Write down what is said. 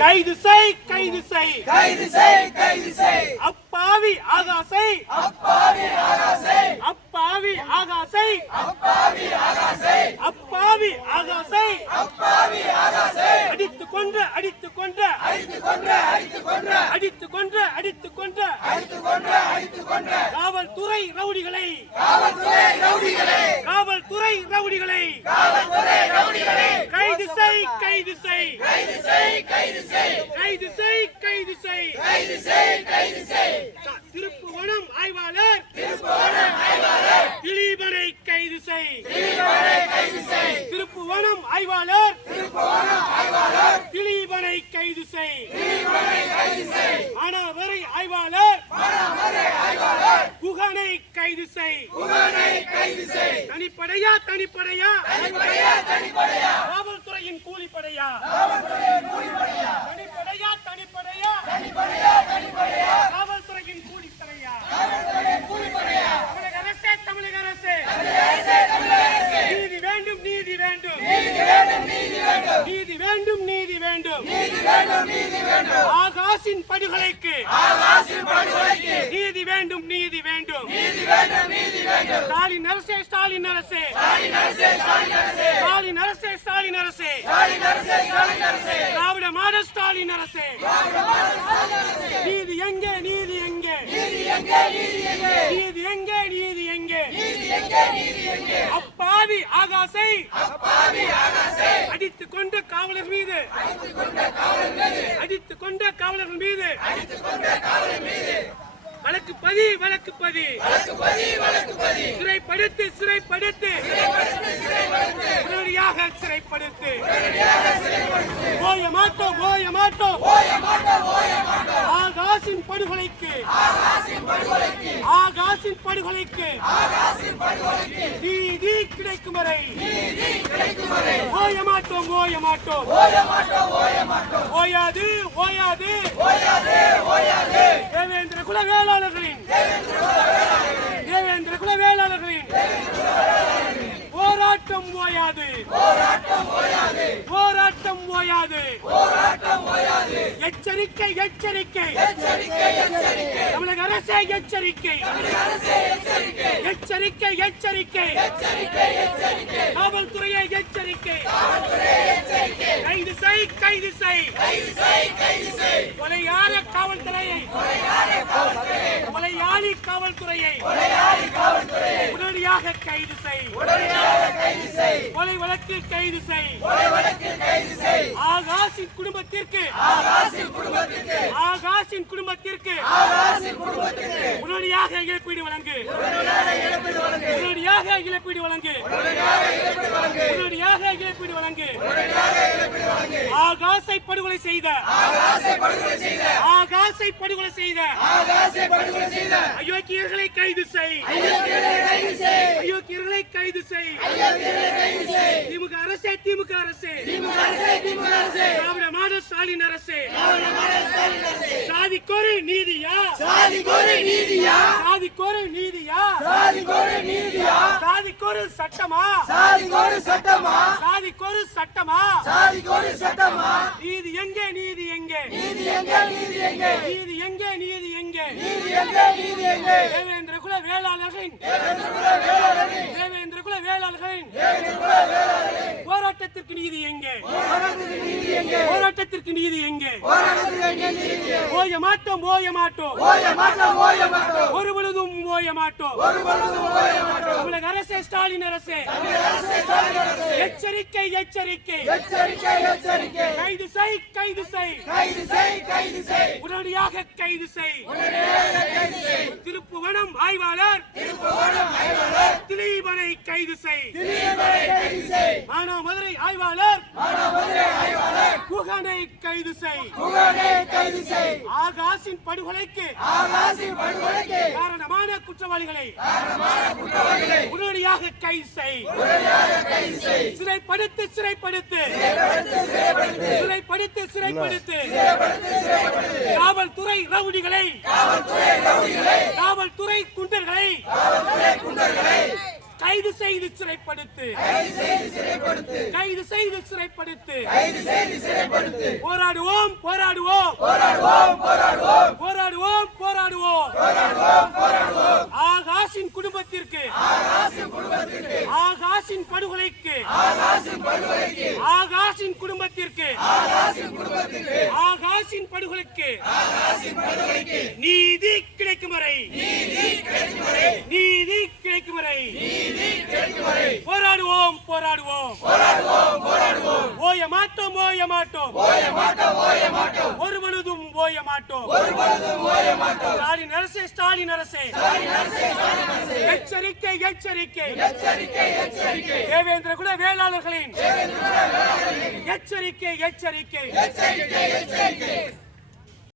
கைது செய் கைது செய் கைது செய் கைது செய் அப்பாவி ஆகாசை அப்பாவி ஆகாசை அப்பாவி ஆகாசை அப்பாவி ஆகாசை அப்பாவி ஆகாசை அப்பாவி ஆகாசை அடித்து கொன்று அடித்து கொன்று அடித்து கொன்ற அடித்து கொன்ற அடித்து கொன்று அடித்து கொன்று அடித்து கொன்ற அடித்து கொன்ற காவல்துறை ரவுடிகளை காவல்துறை ரவுடிகளை காவல்துறை ரவுடிகளை காவல்துறை ரவுடிகளை கைது செய் கைது செய் கைது செய் கைது செய் கைது செய் கைது செய் கைது செய் கைது செய் திருப்புவனம் ஆய்வாளர் திருப்புவனம் ஆய்வாளர் திலீபனை கைது செய் திலீபனை கைது செய் திருப்புவனம் ஆய்வாளர் திருப்புவனம் ஆய்வாளர் திலீபனை கைது செய் திலீபனை கைது செய் மானாவரை ஆய்வாளர் மானாமரை ஆய்வாளர் குகனை கைது செய் குகனை கைது செய் தனிப்படையா தனிப்படையா தனிப்படையா தனிப்படையா காவல்துறையின் கூலிப்படையா காவல்துறையின் கூலிப்படையா தனிப்படையா தனிப்படையா தனிப்படையா தனிப்படையா காவல்துறையின் கூலிப்படையா காவல்துறையின் கூலிப்படையா தமிழக அரசே தமிழக அரசே அரசே தமிழக அரசே நீதி வேண்டும் நீதி வேண்டும் நீதி வேண்டும் நீதி வேண்டும் நீதி வேண்டும் நீதி வேண்டும் நீதி வேண்டும் நீதி வேண்டும் ஆகாஷின் படுகொலைக்கு ஆகாசில் படுகொலைக்கு நீதி வேண்டும் நீதி வேண்டும் நீதி வேண்டும் நீதி வேண்டும் ஸ்டாலின் அரசே ஸ்டாலின் அரசே ஸ்டாலின் அரசே ஸ்டாலின் அரசே ஸ்டாலின் அரசே ஸ்டாலின் அரசே ஸ்டாலின் அரசே ஸ்டாலின் அரசே திராவிட மாடல் ஸ்டாலின் அரசே நீதி எங்கே நீதி எங்கே நீதி எங்கே நீதி எங்கே நீதி எங்கே நீதி எங்கே நீதி எங்கே நீதி எங்கே அப்பாவி ஆகாசை அப்பாவி ஆகாசை அடித்துக் கொண்ட காவலர் மீது அடித்துக் கொண்ட காவலர் மீது அடித்துக் கொண்ட காவலர்கள் மீது அடித்துக் கொண்ட காவலர் மீது வழக்கு பதி வழக்கு பதி வழக்கு பதி சிறைப்படுத்து சிறைப்படுத்து சிறைப்படுத்து உடனடியாக சிறைப்படுத்து உடனடியாக சிறைப்படுத்து ஓய மாட்டோம் ஓய மாட்டோம் ஓய மாட்டோம் ஓய மாட்டோம் ஆகாஷின் படுகொலைக்கு ஆகாசின் படுகொலைக்கு ஆகாஷின் படுகொலைக்கு ஆகாசின் படுகொலைக்கு நீதி கிடைக்கும் வரை நீதி கிடைக்கும் வரை ஓய மாட்டோம் ஓய மாட்டோம் ஓய மாட்டோம் ஓய மாட்டோம் ஓயாது ஓயாது ஓயாது ஓயாது தேவேந்திர குல வேளாளர்களின் தேவேந்திர குல வேளாளர்களின் போராட்டம் ஓயாது போராட்டம் ஓயாது போராட்டம் ஓயாது போராட்டம் ஓயாது எச்சரிக்கை எச்சரிக்கை எச்சரிக்கை எச்சரிக்கை தமிழக அரசே எச்சரிக்கை அரசே எச்சரிக்கை எச்சரிக்கை எச்சரிக்கை எச்சரிக்கை எச்சரிக்கை காவல்துறையை எச்சரிக்கை காவல்துறை எச்சரிக்கை கைது செய் கைது செய் கைது செய் கைது செய் கொலையார காவல்துறையை கொலையாளி காவல்துறையை கொலையாளி காவல்துறையை கொலையாளி காவல்துறையை உடனடியாக கைது செய் உடனடியாக கைது செய் கொலை வழக்கில் கைது செய் கொலை வழக்கில் கைது செய் ஆகாஷின் குடும்பத்திற்கு ஆகாசின் குடும்பத்திற்கு ஆகாஷின் குடும்பத்திற்கு ஆகாசின் குடும்பத்திற்கு உடனடியாக இழப்பீடு வழங்கு உடனடியாக இழப்பீடு வழங்கு உடனடியாக இழப்பீடு வழங்கு உடனடியாக இழப்பீடு வழங்கு உடனடியாக இழப்பீடு வழங்கு உடனடியாக இழப்பீடு வழங்கு ஆகாஷை படுகொலை செய்த ஆகாசை படுகொலை செய்த ஆகாஷை படுகொலை செய்த ஆகாசை படுகொலை செய்த அயோக்கியர்களை கைது செய் ஐயோக்கியர்களை கைது செய் அயோக்கியர்களை கைது செய் ஐயோக்கியர்களை கைது செய் திமுக அரசே திமுக அரசே திமுக அரசே திமுக அரசே திராவிட மாடல் ஸ்டாலின் அரசே திராவிட மாடல் ஸ்டாலின் அரசே சாதிக்கொரு நீதியா சாதிக்கொரு நீதியா சாதிக்கொரு நீதியா சாதிக்கொரு நீதியா சாதிக்கொரு சட்டமா சாதிக்கொரு சட்டமா சாதிக்கொரு சட்டமா சாதிக்கொரு சட்டமா நீதி எங்கே நீதி எங்கே நீதி எங்கே நீதி எங்கே நீதி எங்கே நீதி எங்கே நீதி எங்கே நீதி எங்கே தேவேந்திர குல வேளாளர்களின் தேவேந்திர குல வேளாளர்களின் போராட்டத்திற்கு நீதி எங்கே போராட்டத்துக்கு நீதி எங்கே போராட்டத்திற்கு நீதி எங்கே போராட்டத்துக்கு எங்கே நீதி எங்கே ஓய மாட்டோம் ஓய மாட்டோம் ஓய மாட்டோம் ஓய மாட்டோம் ஒரு பொழுதும் ஓய மாட்டோம் ஒரு பொழுதும் ஓய மாட்டோம் தமிழக அரசே ஸ்டாலின் அரசே அரசே ஸ்டாலின் அரசே எச்சரிக்கை எச்சரிக்கை எச்சரிக்கை எச்சரிக்கை கைது செய் கைது செய் கைது செய் கைது செய் உடனடியாக கைது செய் உடனடியாக கைது செய் திருப்புவனம் ஆய்வாளர் திருப்புவனம் ஆய்வாளர் திலீபனை கைது செய் திலீபனை கைது செய் மானாமதுரை ஆய்வாளர் மானாமதுரை ஆய்வாளர் குகனை கைது செய் குகனை கைது செய் ஆகாஷின் படுகொலைக்கு ஆகாசின் படுகொலைக்கு காரணமான குற்றவாளிகளை குற்றவாளிகளை உடனடியாக கைது செய் உடனடியாக கைது செய் சிறைப்படுத்து சிறைப்படுத்து சிறைப்படுத்து சிறைப்படுத்து காவல்துறை ரவுடிகளை காவல்துறை ரவுடிகளை காவல்துறை குண்டர்களை காவல்துறை குண்டர்களை கைது செய்து சிறைப்படுத்து கைது செய்து சிறைப்படுத்து போராடுவோம் போராடுவோம் போராடுவோம் போராடுவோம் ஆகாஷின் குடும்பத்திற்கு ஆகாஷின் படுகொலைக்கு ஆகாஷின் குடும்பத்திற்கு ஆகாஷின் படுகொலைக்கு நீதி கிடைக்கும் வரை நீதி கிடைக்கும் வரை போராடுவோம் போராடுவோம் ஓய மாட்டோம் ஓய மாட்டோம் ஒரு பொழுதும் ஓய மாட்டோம் ஸ்டாலின் அரசே ஸ்டாலின் அரசே எச்சரிக்கை எச்சரிக்கை தேவேந்திர குல வேளாளர்களின் எச்சரிக்கை எச்சரிக்கை